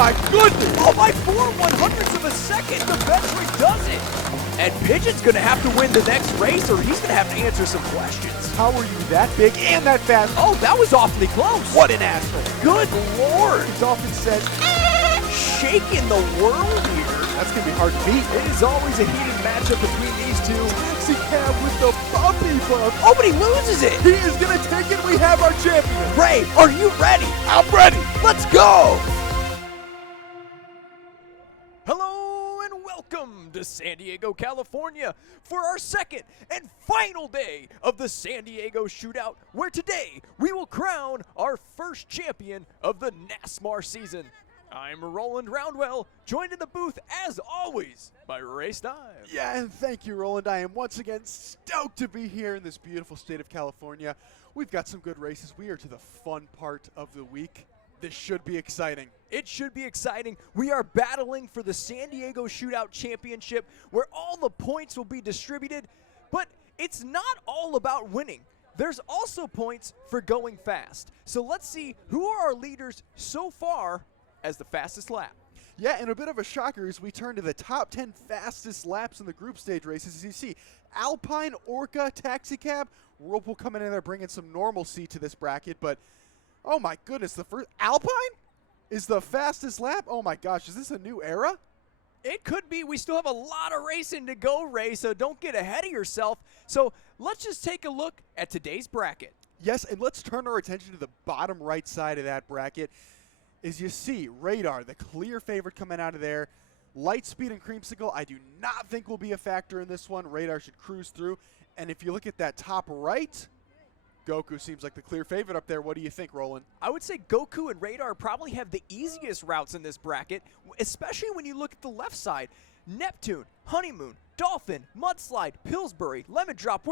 my goodness! Oh, by 4/100ths of a second, the veteran does it. And Pigeon's gonna have to win the next race, or he's gonna have to answer some questions. How are you that big and that fast? Oh, that was awfully close. What an asshole. Good Lord. Dolphin says, Shaking the world here. that's going to be hard to beat. It is always a heated matchup between these two. Taxi cab with the puppy buff. Oh, but he loses it. He is going to take it. We have our champion. Ray, are you ready? I'm ready. Let's go. Hello and welcome to San Diego, California for our second and final day of the San Diego Shootout, where today we will crown our first champion of the Nasmar season. I'm Roland Roundwell, joined in the booth as always by Race Time. Yeah, and thank you, Roland. I am once again stoked to be here in this beautiful state of California. We've got some good races. We are to the fun part of the week. This should be exciting. It should be exciting. We are battling for the San Diego Shootout Championship, where all the points will be distributed, but it's not all about winning. There's also points for going fast. So let's see who are our leaders so far as the fastest lap. Yeah, and a bit of a shocker as we turn to the top 10 fastest laps in the group stage races. As you see, Alpine, Orca, Taxi Cab, Whirlpool coming in there bringing some normalcy to this bracket, but oh my goodness, the first Alpine is the fastest lap? Oh my gosh, is this a new era? It could be. We still have a lot of racing to go, Ray, so don't get ahead of yourself. So let's just take a look at today's bracket. Yes, and let's turn our attention to the bottom right side of that bracket. As you see, Radar, the clear favorite coming out of there. Lightspeed and Creamsicle, I do not think will be a factor in this one. Radar should cruise through. And if you look at that top right, Goku seems like the clear favorite up there. What do you think, Roland? I would say Goku and Radar probably have the easiest routes in this bracket, especially when you look at the left side. Neptune, Honeymoon, Dolphin, Mudslide, Pillsbury, Lemon Drop.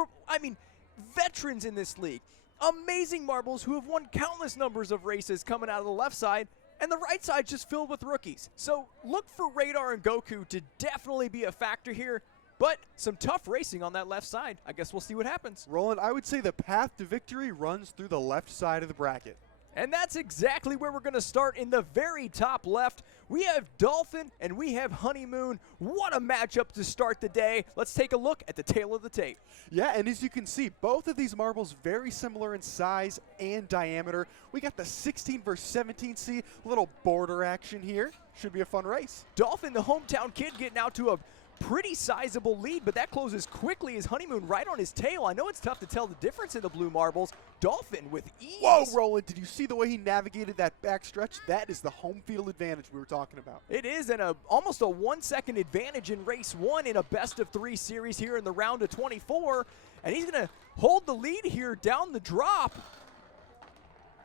Veterans in this league. Amazing marbles who have won countless numbers of races coming out of the left side, and the right side just filled with rookies. So look for Radar and Goku to definitely be a factor here, but some tough racing on that left side. I guess we'll see what happens. Roland, I would say the path to victory runs through the left side of the bracket. And that's exactly where we're going to start in the very top left. We have Dolphin and we have Honeymoon. What a matchup to start the day. Let's take a look at the tail of the tape. Yeah, and as you can see, both of these marbles very similar in size and diameter. We got the 16 versus 17 seed, a little border action here. Should be a fun race. Dolphin, the hometown kid, getting out to a pretty sizable lead, but that closes quickly as Honeymoon right on his tail. I know it's tough to tell the difference in the blue marbles. Dolphin with ease. Whoa, Roland, did you see the way he navigated that backstretch? That is the home field advantage we were talking about. It is, and almost a 1 second advantage in race one in a best of 3 series here in the round of 24. And he's going to hold the lead here down the drop.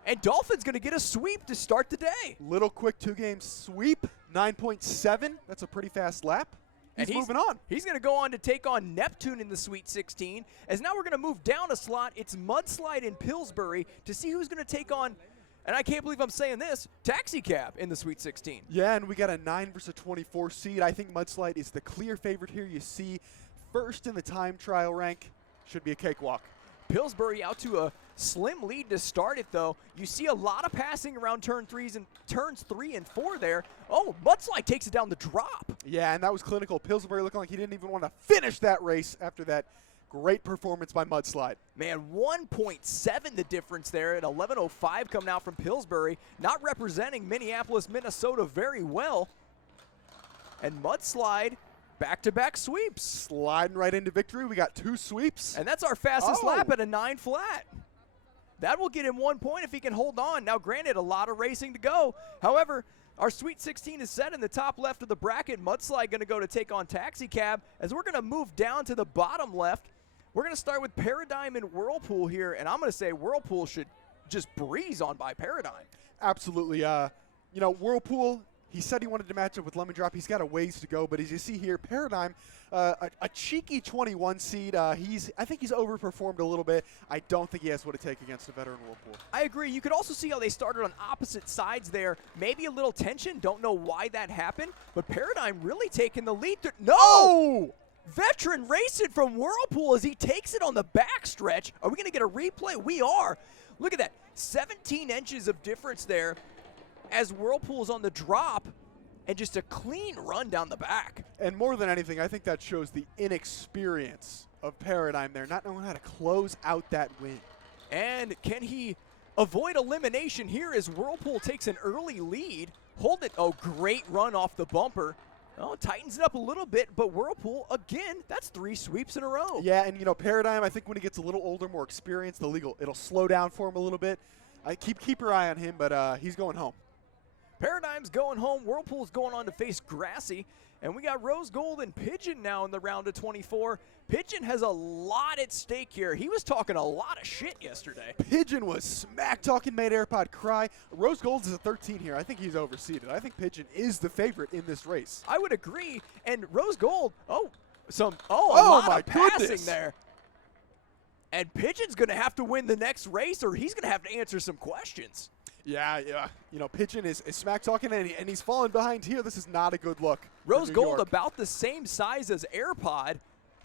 And Dolphin's going to get a sweep to start the day. Little quick 2-game sweep, 9.7. That's a pretty fast lap. He's moving on. He's going to go on to take on Neptune in the Sweet 16. As now we're going to move down a slot. It's Mudslide in Pillsbury to see who's going to take on, and I can't believe I'm saying this, Taxi Cab in the Sweet 16. Yeah, and we got a 9 versus a 24 seed. I think Mudslide is the clear favorite here. You see first in the time trial rank. Should be a cakewalk. Pillsbury out to a slim lead to start it, though. You see a lot of passing around turns 3 and 4 there. Oh, Mudslide takes it down the drop. Yeah, and that was clinical. Pillsbury looking like he didn't even want to finish that race after that great performance by Mudslide. Man, 1.7 the difference there at 11:05 coming out from Pillsbury. Not representing Minneapolis, Minnesota very well. And Mudslide, back-to-back sweeps. Sliding right into victory. We got 2 sweeps. And that's our fastest lap at a 9 flat. That will get him 1 point if he can hold on. Now, granted, a lot of racing to go. However, our Sweet 16 is set in the top left of the bracket. Mudslide going to go to take on Taxi Cab. As we're going to move down to the bottom left, we're going to start with Paradigm and Whirlpool here. And I'm going to say Whirlpool should just breeze on by Paradigm. Absolutely. Whirlpool, he said he wanted to match up with Lemon Drop. He's got a ways to go, but as you see here, Paradigm, a cheeky 21 seed. I think he's overperformed a little bit. I don't think he has what it takes against a veteran Whirlpool. I agree. You could also see how they started on opposite sides there. Maybe a little tension. Don't know why that happened, but Paradigm really taking the lead. No! Veteran racing from Whirlpool as he takes it on the backstretch. Are we going to get a replay? We are. Look at that. 17 inches of difference there. as Whirlpool's on the drop, and just a clean run down the back. And more than anything, I think that shows the inexperience of Paradigm there, not knowing how to close out that win. And can he avoid elimination here as Whirlpool takes an early lead? Hold it. Oh, great run off the bumper. Oh, tightens it up a little bit, but Whirlpool, again, that's 3 sweeps in a row. Yeah, and, you know, Paradigm, I think when he gets a little older, more experienced, it'll slow down for him a little bit. I keep your eye on him, but he's going home. Paradigm's going home. Whirlpool's going on to face Grassy. And we got Rose Gold and Pigeon now in the round of 24. Pigeon has a lot at stake here. He was talking a lot of shit yesterday. Pigeon was smack-talking, made AirPod cry. Rose Gold is a 13 here. I think he's overseeded. I think Pigeon is the favorite in this race. I would agree. And Rose Gold, a lot my of passing goodness. there. And Pigeon's going to have to win the next race, or he's going to have to answer some questions. Yeah. You know, Pigeon is smack-talking, and he's falling behind here. This is not a good look. Rose New Gold York. about the same size as AirPod,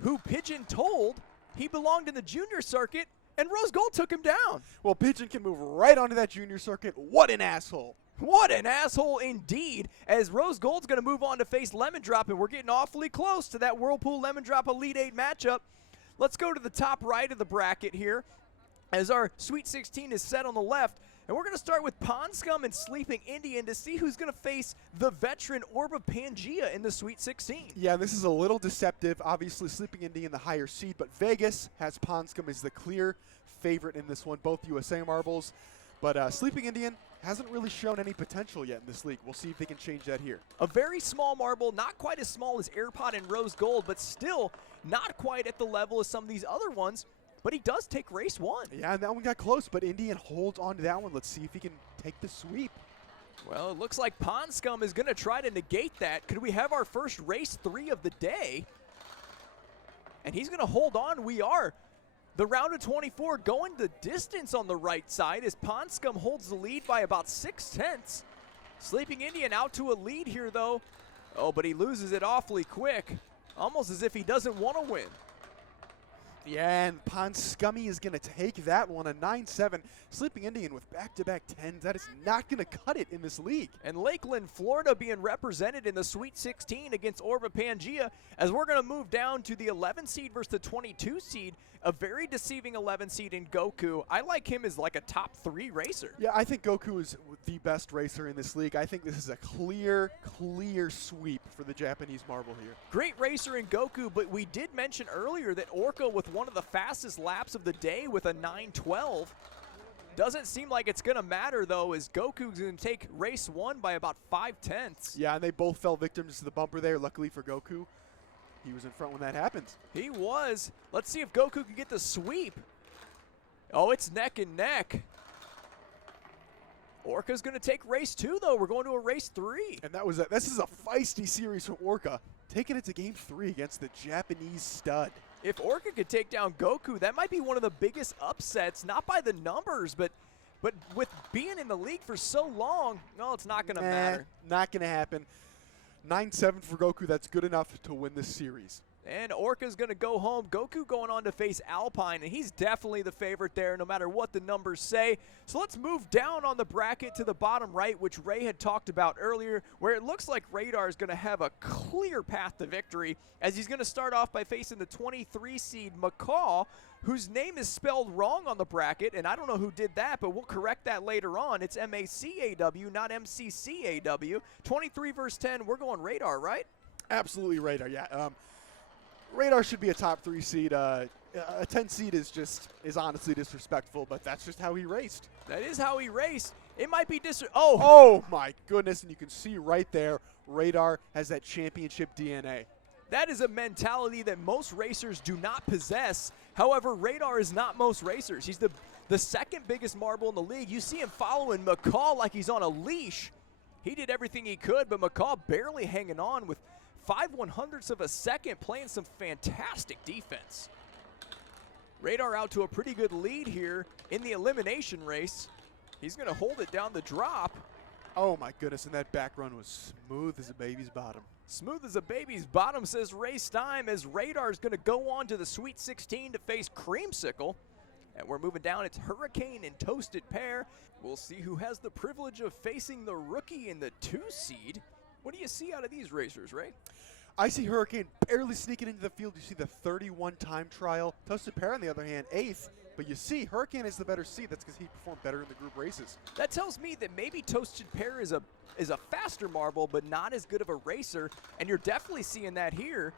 who Pigeon told he belonged in the junior circuit, and Rose Gold took him down. Well, Pigeon can move right onto that junior circuit. What an asshole. What an asshole indeed, as Rose Gold's going to move on to face Lemon Drop, and we're getting awfully close to that Whirlpool Lemon Drop Elite 8 matchup. Let's go to the top right of the bracket here, as our Sweet 16 is set on the left. And we're going to start with Pond Scum and Sleeping Indian to see who's going to face the veteran Orb of Pangea in the Sweet 16. Yeah, this is a little deceptive. Obviously, Sleeping Indian the higher seed, but Vegas has Pond Scum as the clear favorite in this one, both USA marbles. But Sleeping Indian hasn't really shown any potential yet in this league. We'll see if they can change that here. A very small marble, not quite as small as AirPod and Rose Gold, but still not quite at the level as some of these other ones. But he does take race 1. Yeah, and that one got close, but Indian holds on to that one. Let's see if he can take the sweep. Well, it looks like Pond Scum is going to try to negate that. Could we have our first race 3 of the day? And he's going to hold on. We are. The round of 24 going the distance on the right side as Pond Scum holds the lead by about 6/10. Sleeping Indian out to a lead here, though. Oh, but he loses it awfully quick, almost as if he doesn't want to win. Yeah, and Pond Scummy is going to take that one, a 9-7. Sleeping Indian with back-to-back 10s. That is not going to cut it in this league. And Lakeland, Florida being represented in the Sweet 16 against Orb of Pangea, as we're going to move down to the 11 seed versus the 22 seed. A very deceiving 11 seed in Goku. I like him as like a top 3 racer. Yeah, I think Goku is the best racer in this league. I think this is a clear sweep for the Japanese marble here. Great racer in Goku, but we did mention earlier that Orca with one of the fastest laps of the day with a 9:12. Doesn't seem like it's going to matter, though, as Goku's going to take race 1 by about 5/10. Yeah, and they both fell victims to the bumper there. Luckily for Goku, he was in front when that happened. He was. Let's see if Goku can get the sweep. Oh, it's neck and neck. Orca's going to take race 2, though. We're going to a race 3. And this is a feisty series from Orca, taking it to game 3 against the Japanese stud. If Orca could take down Goku, that might be one of the biggest upsets, not by the numbers, but with being in the league for so long, no, it's not going to matter. Not going to happen. 9-7 for Goku, that's good enough to win this series. And Orca's going to go home. Goku going on to face Alpine, and he's definitely the favorite there no matter what the numbers say. So let's move down on the bracket to the bottom right, which Ray had talked about earlier, where it looks like Radar is going to have a clear path to victory as he's going to start off by facing the 23 seed McCall, whose name is spelled wrong on the bracket, and I don't know who did that, but we'll correct that later on. It's M-A-C-A-W, not M-C-C-A-W. 23 versus 10, we're going Radar, right? Absolutely Radar, yeah. Radar should be a top 3 seed. A 10 seed is honestly disrespectful, but that's just how he raced. That is how he raced. It might be Oh my goodness, and you can see right there, Radar has that championship DNA. That is a mentality that most racers do not possess. However, Radar is not most racers. He's the second biggest marble in the league. You see him following McCall like he's on a leash. He did everything he could, but McCall barely hanging on with 5/100ths of a second, playing some fantastic defense. Radar out to a pretty good lead here in the elimination race. He's going to hold it down the drop. Oh my goodness, and that back run was smooth as a baby's bottom. Smooth as a baby's bottom, says Race Time, as Radar is going to go on to the Sweet 16 to face Creamsicle. And we're moving down. It's Hurricane and Toasted Pear. We'll see who has the privilege of facing the rookie in the 2 seed. What do you see out of these racers, Ray? I see Hurricane barely sneaking into the field. You see the 31 time trial. Toasted Pear, on the other hand, 8th. But you see, Hurricane is the better seed. That's because he performed better in the group races. That tells me that maybe Toasted Pear is a faster marble, but not as good of a racer. And you're definitely seeing that here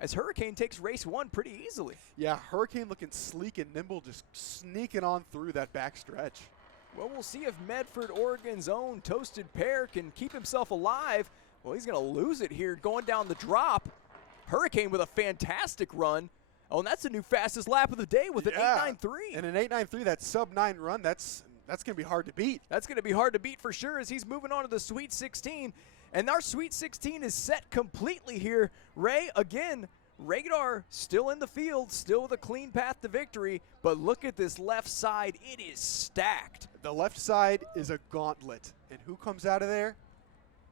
as Hurricane takes race 1 pretty easily. Yeah, Hurricane looking sleek and nimble, just sneaking on through that back stretch. Well, we'll see if Medford, Oregon's own Toasted Pear can keep himself alive. Well, he's going to lose it here going down the drop. Hurricane with a fantastic run. Oh, and that's the new fastest lap of the day with an 8.93. And an 8.93, that sub-9 run, that's going to be hard to beat. That's going to be hard to beat for sure as he's moving on to the Sweet 16. And our Sweet 16 is set completely here. Ray, again, Radar still in the field, still with a clean path to victory. But look at this left side. It is stacked. The left side is a gauntlet. And who comes out of there?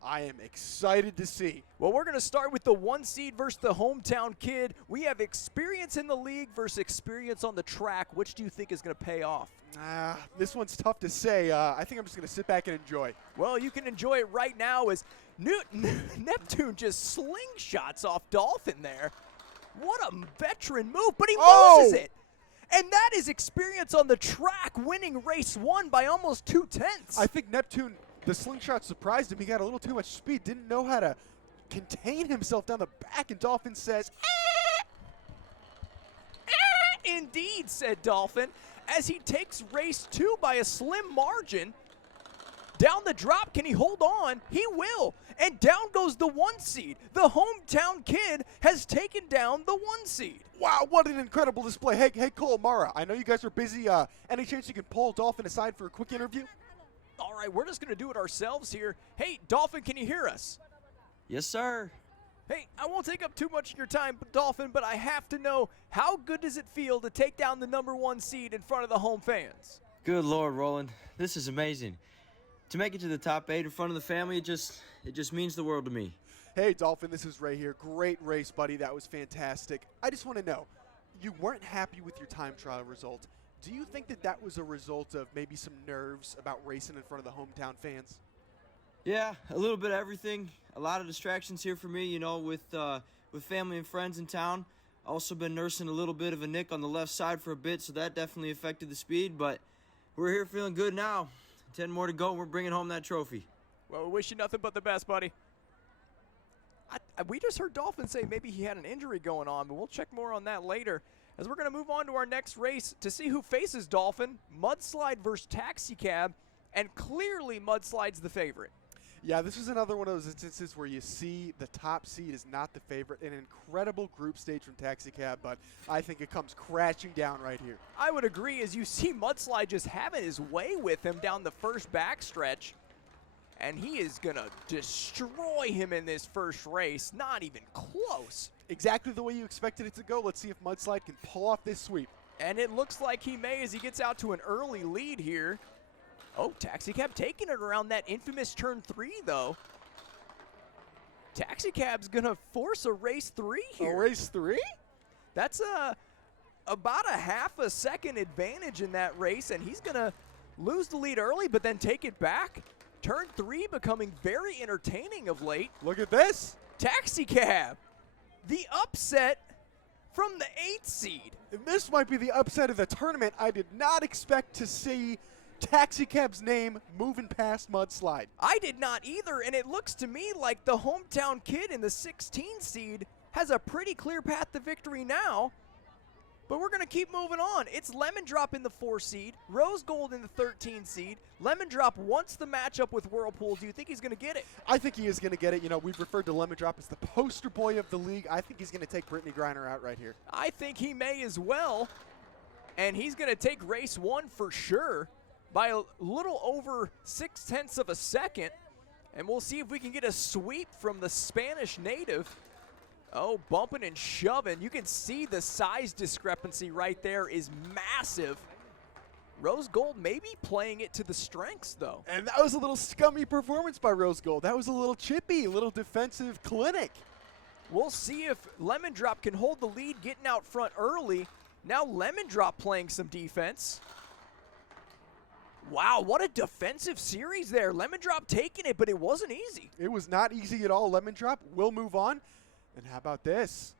I am excited to see. Well, we're going to start with the 1 seed versus the hometown kid. We have experience in the league versus experience on the track. Which do you think is going to pay off? This one's tough to say. I think I'm just going to sit back and enjoy. Well, you can enjoy it right now as Neptune just slingshots off Dolphin there. What a veteran move, but he loses it. And that is experience on the track, winning race 1 by almost 2/10. I think Neptune, the slingshot surprised him. He got a little too much speed, didn't know how to contain himself down the back, and Dolphin says, Indeed, said Dolphin, as he takes race 2 by a slim margin. Down the drop, can he hold on? He will. And down goes the 1 seed. The hometown kid has taken down the 1 seed. wow, what an incredible display. Hey, Cole, Mara, I know you guys are busy. Any chance you can pull Dolphin aside for a quick interview? All right, we're just going to do it ourselves here. Hey, Dolphin, can you hear us? Yes, sir. Hey, I won't take up too much of your time, Dolphin, but I have to know, how good does it feel to take down the number 1 seed in front of the home fans? Good Lord, Roland. This is amazing. To make it to the top 8 in front of the family, it just means the world to me. Hey, Dolphin, this is Ray here. Great race, buddy. That was fantastic. I just want to know, you weren't happy with your time trial result. Do you think that was a result of maybe some nerves about racing in front of the hometown fans? Yeah, a little bit of everything. A lot of distractions here for me, you know, with family and friends in town. Also been nursing a little bit of a nick on the left side for a bit, so that definitely affected the speed. But we're here feeling good now. 10 more to go, and we're bringing home that trophy. Well, we wish you nothing but the best, buddy. We just heard Dolphin say maybe he had an injury going on, but we'll check more on that later. As we're going to move on to our next race to see who faces Dolphin, Mudslide versus Taxi Cab, and clearly Mudslide's the favorite. Yeah, this is another one of those instances where you see the top seed is not the favorite. An incredible group stage from Taxi Cab, but I think it comes crashing down right here. I would agree, as you see Mudslide just having his way with him down the first backstretch. And he is going to destroy him in this first race. Not even close. Exactly the way you expected it to go. Let's see if Mudslide can pull off this sweep. And it looks like he may as he gets out to an early lead here. Oh, Taxi Cab taking it around that infamous turn 3, though. Taxi Cab's going to force a race 3 here. A race 3? That's about a half a second advantage in that race, and he's going to lose the lead early, but then take it back. Turn 3 becoming very entertaining of late. Look at this. Taxi Cab, the upset from the 8th seed. This might be the upset of the tournament. I did not expect to see Taxi Cab's name moving past Mudslide. I did not either, and it looks to me like the hometown kid in the 16 seed has a pretty clear path to victory now. But we're going to keep moving on. It's Lemon Drop in the 4 seed, Rose Gold in the 13 seed. Lemon Drop wants the matchup with Whirlpool. Do you think he's going to get it? I think he is going to get it. You know, we've referred to Lemon Drop as the poster boy of the league. I think he's going to take Brittany Griner out right here. I think he may as well. And he's going to take race 1 for sure by a little over 0.6 of a second. And we'll see if we can get a sweep from the Spanish native. Oh, bumping and shoving. You can see the size discrepancy right there is massive. Rose Gold maybe playing it to the strengths, though. And that was a little scummy performance by Rose Gold. That was a little chippy, a little defensive clinic. We'll see if Lemon Drop can hold the lead getting out front early. Now Lemon Drop playing some defense. Wow, what a defensive series there. Lemon Drop taking it, but it wasn't easy. It was not easy at all. Lemon Drop will move on. And how about this?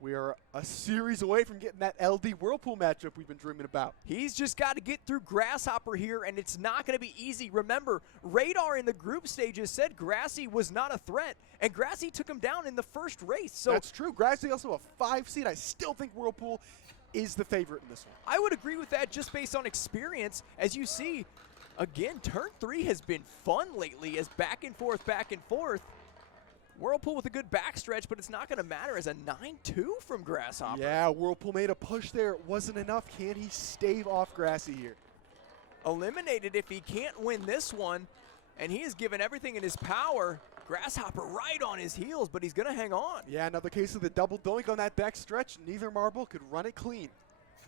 We are a series away from getting that LD Whirlpool matchup we've been dreaming about. He's just got to get through Grasshopper here, and it's not going to be easy. Remember, Radar in the group stages said Grassy was not a threat, and Grassy took him down in the first race. So that's true. Grassy also a 5 seed. I still think Whirlpool is the favorite in this one. I would agree with that just based on experience. As you see, again, turn 3 has been fun lately as back and forth, back and forth. Whirlpool with a good backstretch, but it's not going to matter as a 9-2 from Grasshopper. Yeah, Whirlpool made a push there. It wasn't enough. Can he stave off Grassy here? Eliminated if he can't win this one, and he has given everything in his power. Grasshopper right on his heels, but he's going to hang on. Yeah, another case of the double doink on that backstretch. Neither marble could run it clean.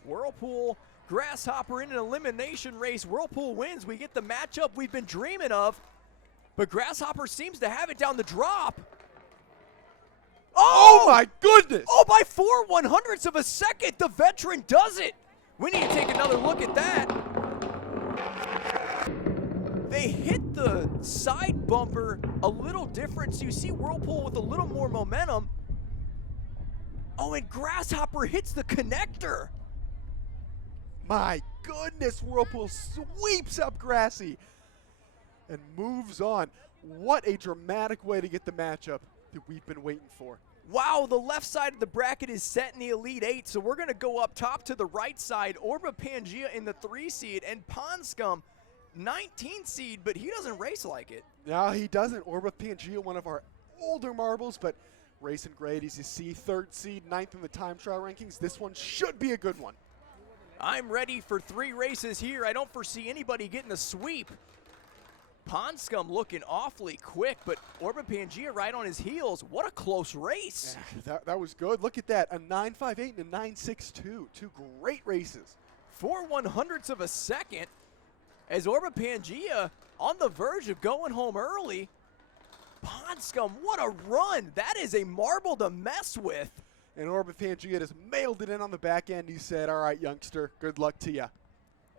Whirlpool, Grasshopper in an elimination race. Whirlpool wins. We get the matchup we've been dreaming of, but Grasshopper seems to have it down the drop. Oh my goodness! Oh, by 4/100ths of a second, the veteran does it. We need to take another look at that. They hit the side bumper a little different, so you see Whirlpool with a little more momentum. Oh, and Grasshopper hits the connector. My goodness, Whirlpool sweeps up Grassy and moves on. What a dramatic way to get the matchup that we've been waiting for. Wow, the left side of the bracket is set in the Elite 8, so we're going to go up top to the right side. Orba Pangea in the 3 seed, and Ponscum 19 seed, but he doesn't race like it. No, he doesn't. Orba Pangea, one of our older marbles, but racing great. He's a C, 3rd seed, 9th in the time trial rankings. This one should be a good one. I'm ready for 3 races here. I don't foresee anybody getting a sweep. Ponscum looking awfully quick, but Orba Pangea right on his heels. What a close race. Yeah, that was good. Look at that, a 9.58 and a 9.62. 2 great races. 4/100ths of a second as Orba Pangea on the verge of going home early. Ponscum, what a run. That is a marble to mess with. And Orba Pangea just mailed it in on the back end. He said, all right, youngster, good luck to you.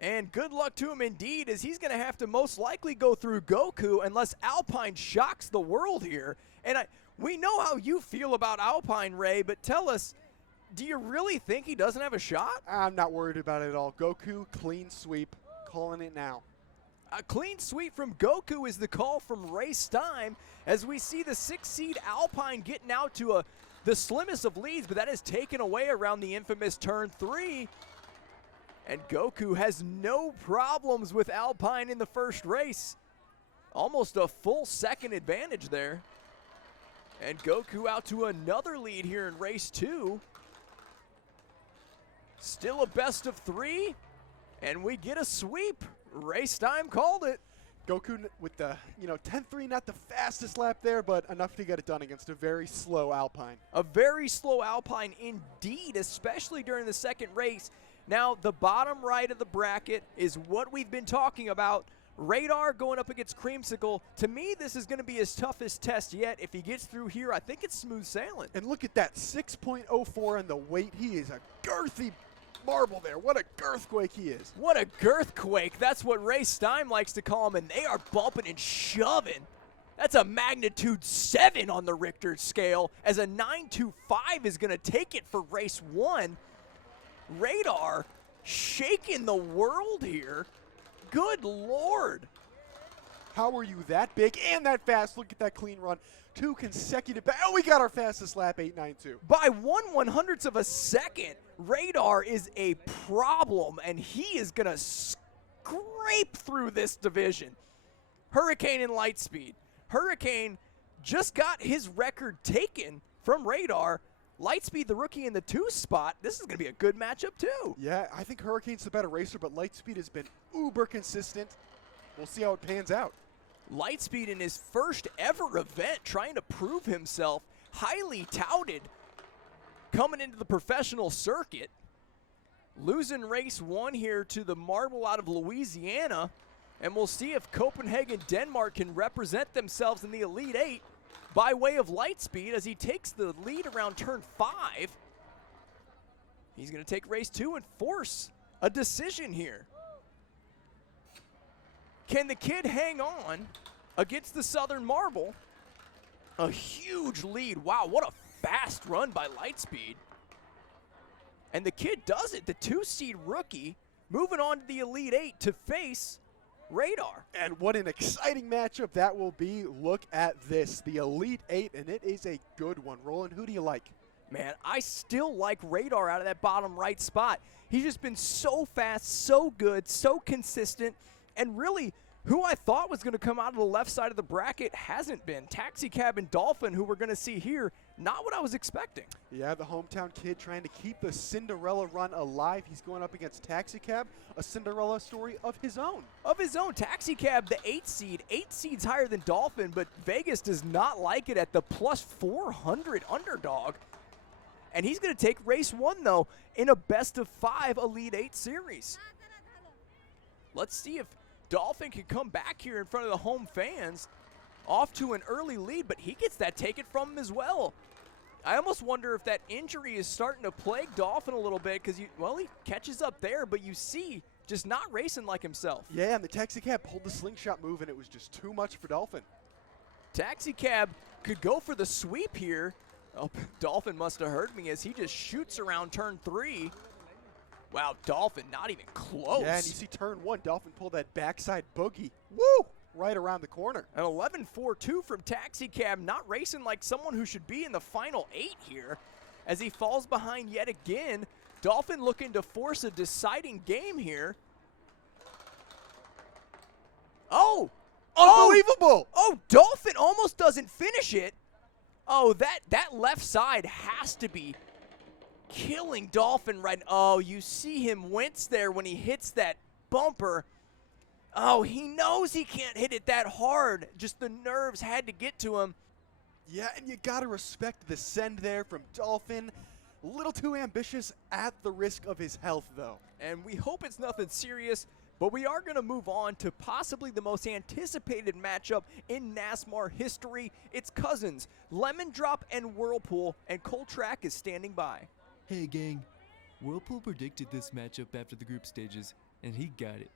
And good luck to him indeed, as he's going to have to most likely go through Goku unless Alpine shocks the world here. And we know how you feel about Alpine, Ray, but tell us, do you really think he doesn't have a shot? I'm not worried about it at all. Goku, clean sweep, calling it now. A clean sweep from Goku is the call from Race Time, as we see the 6 seed Alpine getting out to the slimmest of leads, but that is taken away around the infamous turn 3. And Goku has no problems with Alpine in the first race. Almost a full second advantage there. And Goku out to another lead here in race 2. Still a best of 3. And we get a sweep. Race Time called it. Goku with the 10-3, not the fastest lap there, but enough to get it done against a very slow Alpine. A very slow Alpine indeed, especially during the second race. Now, the bottom right of the bracket is what we've been talking about. Radar going up against Creamsicle. To me, this is going to be his toughest test yet. If he gets through here, I think it's smooth sailing. And look at that, 6.04 and the weight. He is a girthy marble there. What a girthquake he is. What a girthquake. That's what Ray Stein likes to call him, and they are bumping and shoving. That's a magnitude 7 on the Richter scale, as a 9.25 is going to take it for race 1. Radar shaking the world here. Good Lord. How are you that big and that fast? Look at that clean run. 2 consecutive. Oh, we got our fastest lap, 8.92. By 1/100th of a second, Radar is a problem, and he is going to scrape through this division. Hurricane and Lightspeed. Hurricane just got his record taken from Radar. Lightspeed, the rookie in the 2 spot. This is going to be a good matchup, too. Yeah, I think Hurricane's the better racer, but Lightspeed has been uber consistent. We'll see how it pans out. Lightspeed in his first ever event trying to prove himself, highly touted, coming into the professional circuit. Losing race 1 here to the marble out of Louisiana, and we'll see if Copenhagen, Denmark can represent themselves in the Elite 8 by way of Lightspeed as he takes the lead around turn 5. He's going to take race 2 and force a decision here. Can the kid hang on against the Southern Marble? A huge lead. Wow, what a fast run by Lightspeed. And the kid does it. The 2-seed rookie moving on to the Elite 8 to face Radar. And what an exciting matchup that will be. Look at this, the Elite 8, and it is a good one. Roland, who do you like? Man, I still like Radar out of that bottom right spot. He's just been so fast, so good, so consistent, and really who I thought was going to come out of the left side of the bracket hasn't been. Taxicab and Dolphin, who we're going to see here, not what I was expecting. Yeah, the hometown kid trying to keep the Cinderella run alive. He's going up against Taxicab, a Cinderella story of his own. Of his own. Taxicab, the 8 seed. 8 seeds higher than Dolphin, but Vegas does not like it at the plus 400 underdog. And he's going to take race 1, though, in a best-of-5 Elite 8 series. Let's see if Dolphin can come back here in front of the home fans, off to an early lead, but he gets that taken from him as well. I almost wonder if that injury is starting to plague Dolphin a little bit because, well, he catches up there, but you see, just not racing like himself. Yeah, and the Taxicab pulled the slingshot move, and it was just too much for Dolphin. Taxicab could go for the sweep here. Oh, Dolphin must have heard me as he just shoots around turn 3. Wow, Dolphin not even close. Yeah, and you see turn 1, Dolphin pull that backside boogie. Woo! Right around the corner. An 11.42 from Taxicab, not racing like someone who should be in the final 8 here. As he falls behind yet again, Dolphin looking to force a deciding game here. Oh! Unbelievable! Oh, Dolphin almost doesn't finish it. Oh, that left side has to be killing Dolphin right now. Oh, you see him wince there when he hits that bumper. Oh, he knows he can't hit it that hard. Just the nerves had to get to him. Yeah, and you got to respect the send there from Dolphin. A little too ambitious at the risk of his health, though. And we hope it's nothing serious, but we are going to move on to possibly the most anticipated matchup in Nasmar history. It's cousins, Lemon Drop and Whirlpool, and Coltrack is standing by. Hey gang, Whirlpool predicted this matchup after the group stages, and he got it.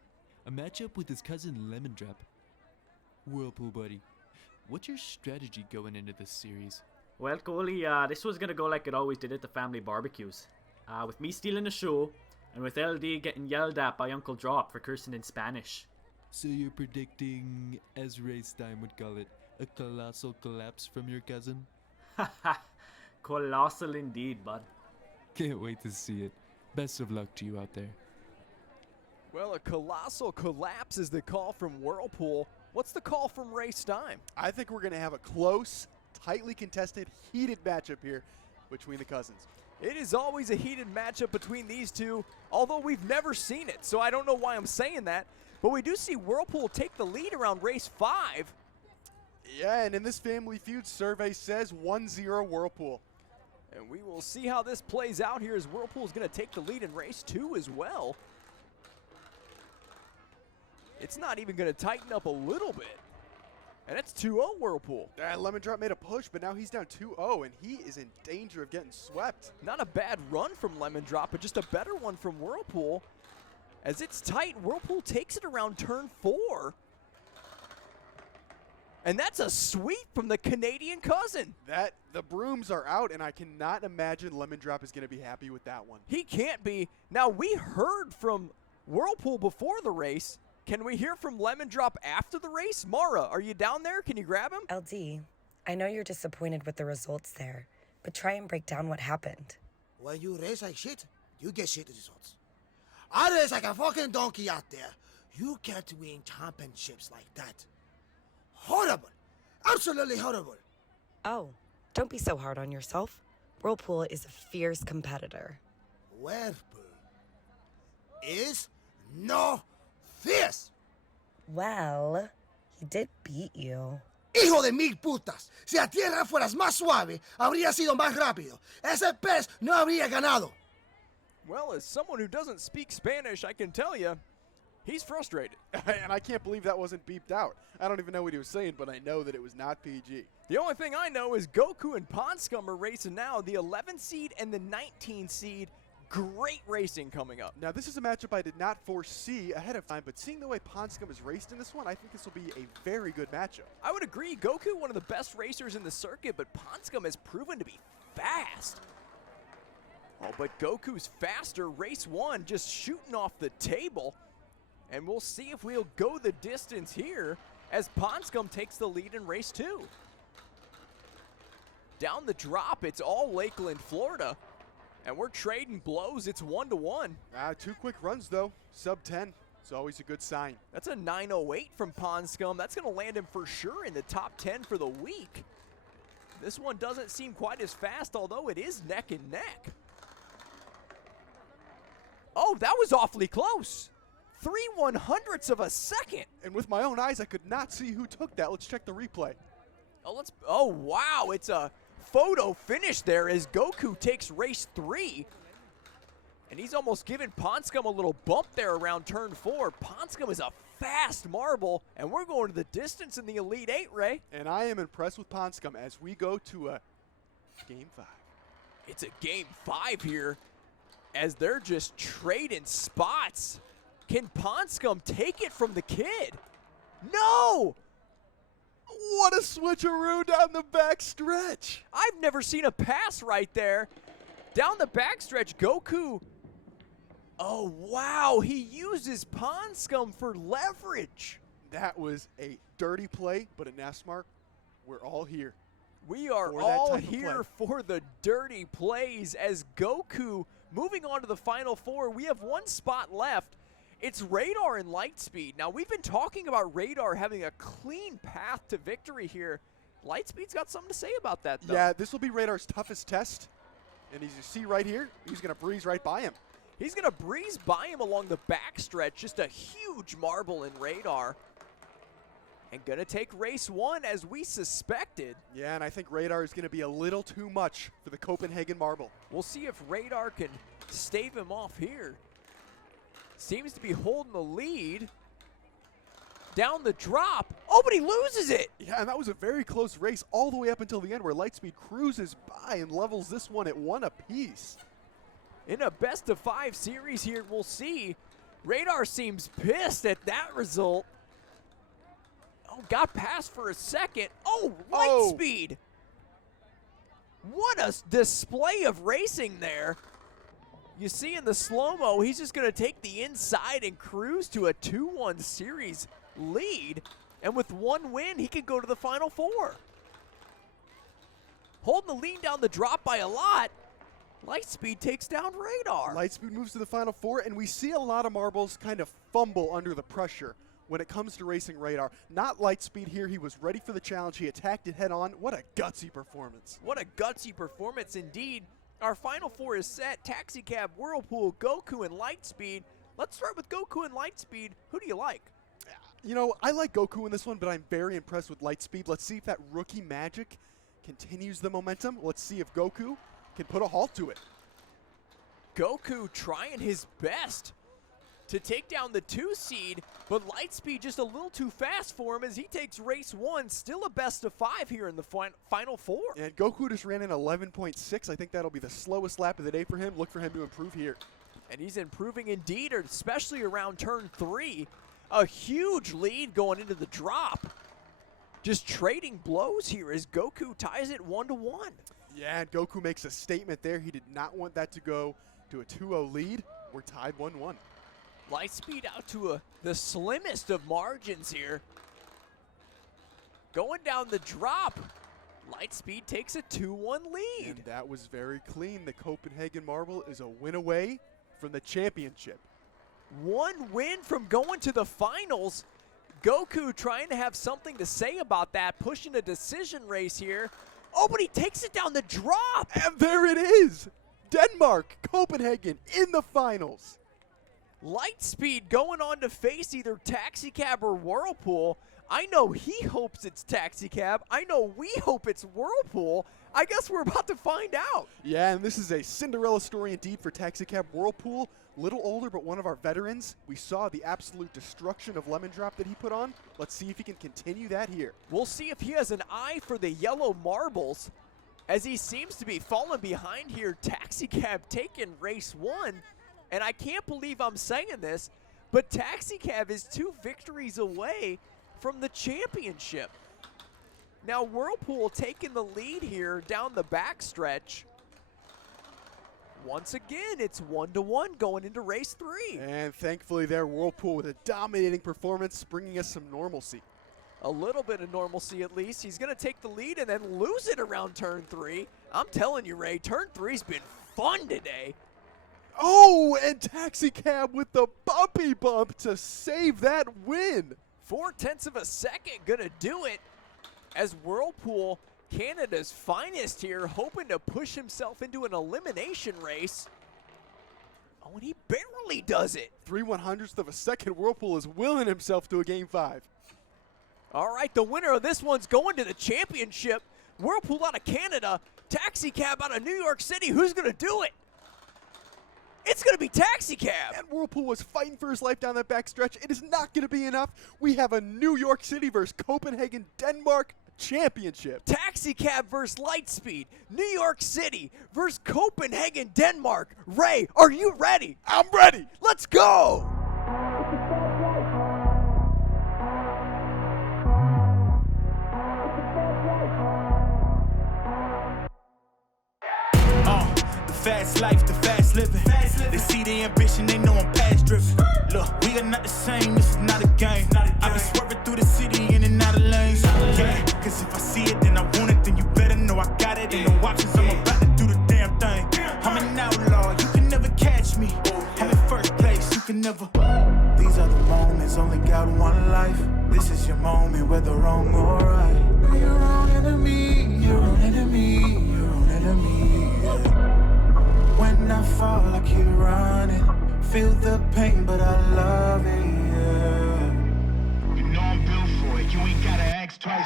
A matchup with his cousin Lemon Drop. Whirlpool buddy, what's your strategy going into this series? Well, Coley, this was going to go like it always did at the family barbecues. With me stealing the show, and with LD getting yelled at by Uncle Drop for cursing in Spanish. So you're predicting, as race time would call it, a colossal collapse from your cousin? Haha, colossal indeed, bud. Can't wait to see it. Best of luck to you out there. Well, a colossal collapse is the call from Whirlpool. What's the call from race time? I think we're going to have a close, tightly contested, heated matchup here between the cousins. It is always a heated matchup between these two, although we've never seen it, so I don't know why I'm saying that. But we do see Whirlpool take the lead around race 5. Yeah, and in this Family Feud survey says 1-0 Whirlpool. And we will see how this plays out here as Whirlpool is going to take the lead in race 2 as well. It's not even going to tighten up a little bit. And it's 2-0 Whirlpool. Lemon Drop made a push, but now he's down 2-0, and he is in danger of getting swept. Not a bad run from Lemon Drop, but just a better one from Whirlpool. As it's tight, Whirlpool takes it around turn 4. And that's a sweep from the Canadian cousin. The brooms are out, and I cannot imagine Lemon Drop is going to be happy with that one. He can't be. Now, we heard from Whirlpool before the race. Can we hear from Lemon Drop after the race? Mara, are you down there? Can you grab him? LD, I know you're disappointed with the results there, but try and break down what happened. When you race like shit, you get shit results. I race like a fucking donkey out there. You can't win championships like that. Horrible. Absolutely horrible. Oh, don't be so hard on yourself. Whirlpool is a fierce competitor. Whirlpool is no fierce. Well, he did beat you. Hijo de mil putas. Si a tierra fueras más suave, habría sido más rápido. Ese pez no habría ganado. Well, as someone who doesn't speak Spanish, I can tell you, he's frustrated. And I can't believe that wasn't beeped out. I don't even know what he was saying, but I know that it was not PG. The only thing I know is Goku and Ponscum are racing now, the 11 seed and the 19 seed. great racing coming up. Now, this is a matchup I did not foresee ahead of time, but seeing the way Ponscom has raced in this one, I think this will be a very good matchup. I would agree. Goku, one of the best racers in the circuit, but Ponscom has proven to be fast. Oh, but Goku's faster. Race 1 just shooting off the table. And we'll see if we'll go the distance here as Ponscom takes the lead in race 2. Down the drop, it's all Lakeland, Florida. And we're trading blows. It's 1-1. 2 quick runs, though. Sub 10. It's always a good sign. That's a 908 from Ponscom. That's going to land him for sure in the top 10 for the week. This one doesn't seem quite as fast, although it is neck and neck. Oh, that was awfully close. 3/100ths of a second. And with my own eyes, I could not see who took that. Let's check the replay. Oh, wow. It's a photo finish there as Goku takes race 3. And he's almost giving Ponscom a little bump there around turn 4. Ponscom is a fast marble, and we're going to the distance in the Elite 8, Ray. And I am impressed with Ponscom as we go to a Game 5. It's a Game 5 here as they're just trading spots. Can Ponscom take it from the kid? No! What a switcheroo down the back stretch. I've never seen a pass right there. Down the backstretch, Goku. Oh, wow. He uses Ponscom for leverage. That was a dirty play, but in Nasmar, we're all here. We are For that all type of here play. for the dirty plays as Goku moving on to the Final Four. We have one spot left. It's Radar and Lightspeed. Now, we've been talking about Radar having a clean path to victory here. Lightspeed's got something to say about that, though. Yeah, this will be Radar's toughest test. And as you see right here, he's going to breeze right by him. He's going to breeze by him along the backstretch. Just a huge marble in Radar. And going to take race 1 as we suspected. Yeah, and I think Radar is going to be a little too much for the Copenhagen marble. We'll see if Radar can stave him off here. Seems to be holding the lead. Down the drop. Oh, but he loses it. Yeah, and that was a very close race all the way up until the end where Lightspeed cruises by and levels this one at 1 apiece. In a best-of-5 series here, we'll see. Radar seems pissed at that result. Oh, got past for a second. Oh, Lightspeed. What a display of racing there. You see in the slow-mo, he's just going to take the inside and cruise to a 2-1 series lead. And with 1 win, he could go to the Final Four. Holding the lead down the drop by a lot. Lightspeed takes down Radar. Lightspeed moves to the Final Four, and we see a lot of marbles kind of fumble under the pressure when it comes to racing Radar. Not Lightspeed here. He was ready for the challenge. He attacked it head on. What a gutsy performance. What a gutsy performance indeed. Our Final Four is set. Taxicab, Whirlpool, Goku, and Lightspeed. Let's start with Goku and Lightspeed. Who do you like? You know, I like Goku in this one, but I'm very impressed with Lightspeed. Let's see if that rookie magic continues the momentum. Let's see if Goku can put a halt to it. Goku trying his best to take down the 2 seed, but Lightspeed just a little too fast for him as he takes race 1. Still a best-of-5 here in the Final Four. And Goku just ran in 11.6. I think that'll be the slowest lap of the day for him. Look for him to improve here. And he's improving indeed, especially around turn 3. A huge lead going into the drop. Just trading blows here as Goku ties it 1-1. Yeah, and Goku makes a statement there. He did not want that to go to a 2-0 lead. We're tied 1-1. Lightspeed out to the slimmest of margins here. Going down the drop, Lightspeed takes a 2-1 lead. And that was very clean. The Copenhagen Marble is a win away from the championship. 1 win from going to the finals. Goku trying to have something to say about that, pushing a decision race here. Oh, but he takes it down the drop. And there it is. Denmark, Copenhagen in the finals. Lightspeed going on to face either Taxicab or Whirlpool. I know he hopes it's Taxicab. I know we hope it's Whirlpool. I guess we're about to find out. Yeah, and this is a Cinderella story indeed for Taxicab. Whirlpool, little older, but one of our veterans. We saw the absolute destruction of Lemon Drop that he put on. Let's see if he can continue that here. We'll see if he has an eye for the yellow marbles. as he seems to be falling behind here. Taxi Cab taking race 1, and I can't believe I'm saying this, but Taxi Cab is 2 victories away from the championship. Now Whirlpool taking the lead here down the backstretch. Once again, it's 1-1 going into race 3. And thankfully there, Whirlpool with a dominating performance, bringing us some normalcy. A little bit of normalcy at least. He's going to take the lead and then lose it around turn 3. I'm telling you, Ray, turn 3's been fun today. Oh, and Taxi Cab with the bumpy bump to save that win. 0.4 of a second going to do it as Whirlpool, Canada's finest here, hoping to push himself into an elimination race. Oh, and he barely does it. 3/100th of a second, Whirlpool is willing himself to a Game 5. All right, the winner of this one's going to the championship. Whirlpool out of Canada, Taxi Cab out of New York City. Who's going to do it? It's going to be Taxi Cab. And Whirlpool was fighting for his life down that backstretch. It is not going to be enough. We have a New York City versus Copenhagen, Denmark championship. Taxi Cab versus Lightspeed. New York City versus Copenhagen, Denmark. Ray, are you ready? I'm ready. Let's go. Fast life, the fast living. They see the ambition, they know I'm past driven. Look, we are not the same, this is not a game. I've been swerving through the city in and out of lanes. Yeah, cause if I see it, then I want it, then you better know I got it. Ain't no options, I'm about to do the damn thing. I'm an outlaw, you can never catch me. I'm in first place, you can never. These are the moments, only got one life. This is your moment, whether wrong or right. You're your own enemy, your own enemy, your own enemy. Yeah. When I fall, I keep running. Feel the pain, but I love it, yeah. You know I'm built for it, you ain't gotta ask twice.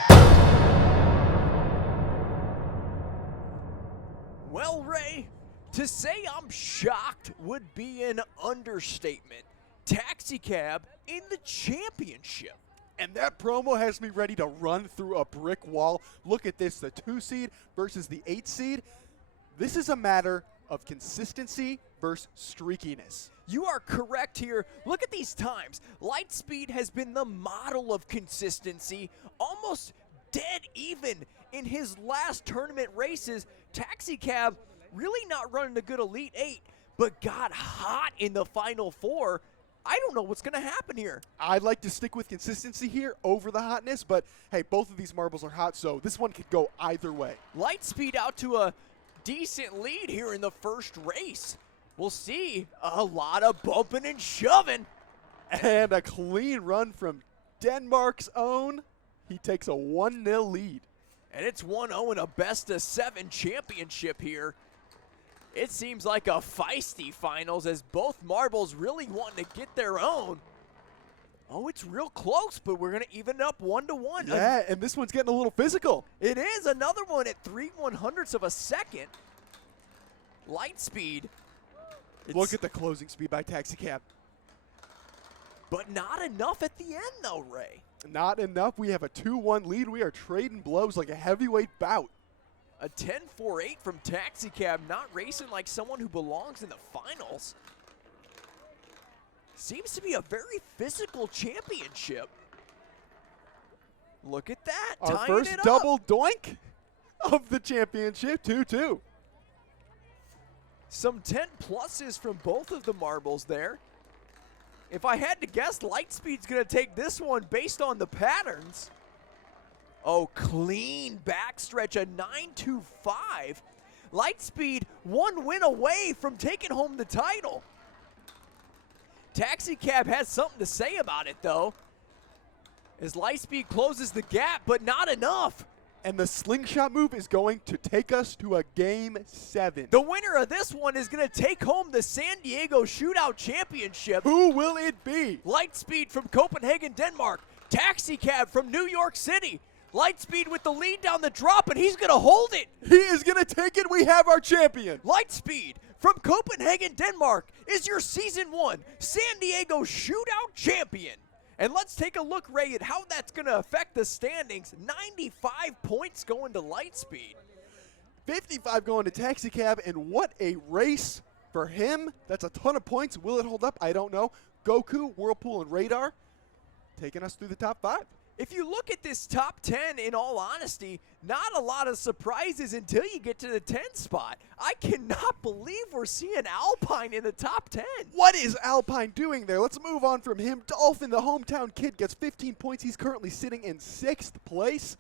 Well, Ray, to say I'm shocked would be an understatement. Taxi Cab in the championship. And that promo has me ready to run through a brick wall. Look at this, the 2 seed versus the 8 seed. This is a matter of consistency versus streakiness. You are correct here. Look at these times. Lightspeed has been the model of consistency, almost dead even in his last tournament races. Taxi Cab really not running a good Elite 8, but got hot in the Final 4. I don't know what's going to happen here. I'd like to stick with consistency here over the hotness, but hey, both of these marbles are hot, so this one could go either way. Lightspeed out to a decent lead here in the first race. We'll see a lot of bumping and shoving. And a clean run from Denmark's own. He takes a 1-0 lead. And it's 1-0 in a best-of-7 championship here. It seems like a feisty finals as both marbles really wanting to get their own. Oh, it's real close, but we're going to even it up 1-1. Yeah, and this one's getting a little physical. It is another one at 3/100ths of a second. Lightspeed. Look at the closing speed by Taxi Cab. But not enough at the end, though, Ray. Not enough. We have a 2-1 lead. We are trading blows like a heavyweight bout. A 10-4-8 from Taxi Cab, not racing like someone who belongs in the finals. Seems to be a very physical championship. Look at that, Our tying first it up. double doink of the championship, 2-2. Some 10 pluses from both of the marbles there. If I had to guess, Lightspeed's going to take this one based on the patterns. Oh, clean backstretch, a 9.25. Lightspeed 1 win away from taking home the title. Taxi Cab has something to say about it, though, as Lightspeed closes the gap, but not enough. And the slingshot move is going to take us to a Game 7. The winner of this one is going to take home the San Diego Shootout Championship. Who will it be? Lightspeed from Copenhagen, Denmark. Taxi Cab from New York City. Lightspeed with the lead down the drop, and he's going to hold it. He is going to take it. We have our champion. Lightspeed from Copenhagen, Denmark is your Season 1 San Diego Shootout Champion. And let's take a look, Ray, at how that's going to affect the standings. 95 points going to Lightspeed. 55 going to Taxi Cab, and what a race for him. That's a ton of points. Will it hold up? I don't know. Goku, Whirlpool, and Radar taking us through the top 5. If you look at this top 10, in all honesty, not a lot of surprises until you get to the 10 spot. I cannot believe we're seeing Alpine in the top 10. What is Alpine doing there? Let's move on from him. Dolphin, the hometown kid, gets 15 points. He's currently sitting in 6th place.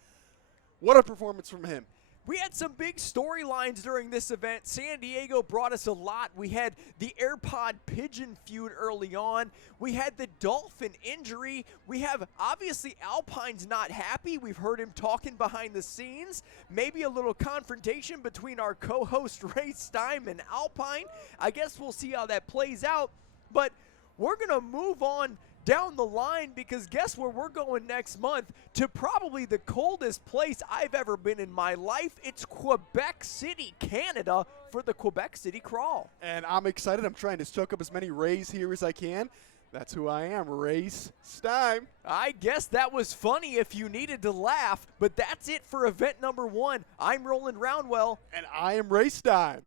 What a performance from him. We had some big storylines during this event. San Diego brought us a lot. We had the AirPod Pigeon feud early on. We had the Dolphin injury. We have, obviously, Alpine's not happy. We've heard him talking behind the scenes. Maybe a little confrontation between our co-host Ray Stein and Alpine. I guess we'll see how that plays out. But we're going to move on down the line, because guess where we're going next month? To probably the coldest place I've ever been in my life. It's Quebec City, Canada, for the Quebec City Crawl. And I'm excited. I'm trying to soak up as many Rays here as I can. That's who I am, Race Stein. I guess that was funny if you needed to laugh, but that's it for event number 1. I'm Roland Roundwell. And I am Ray Stein.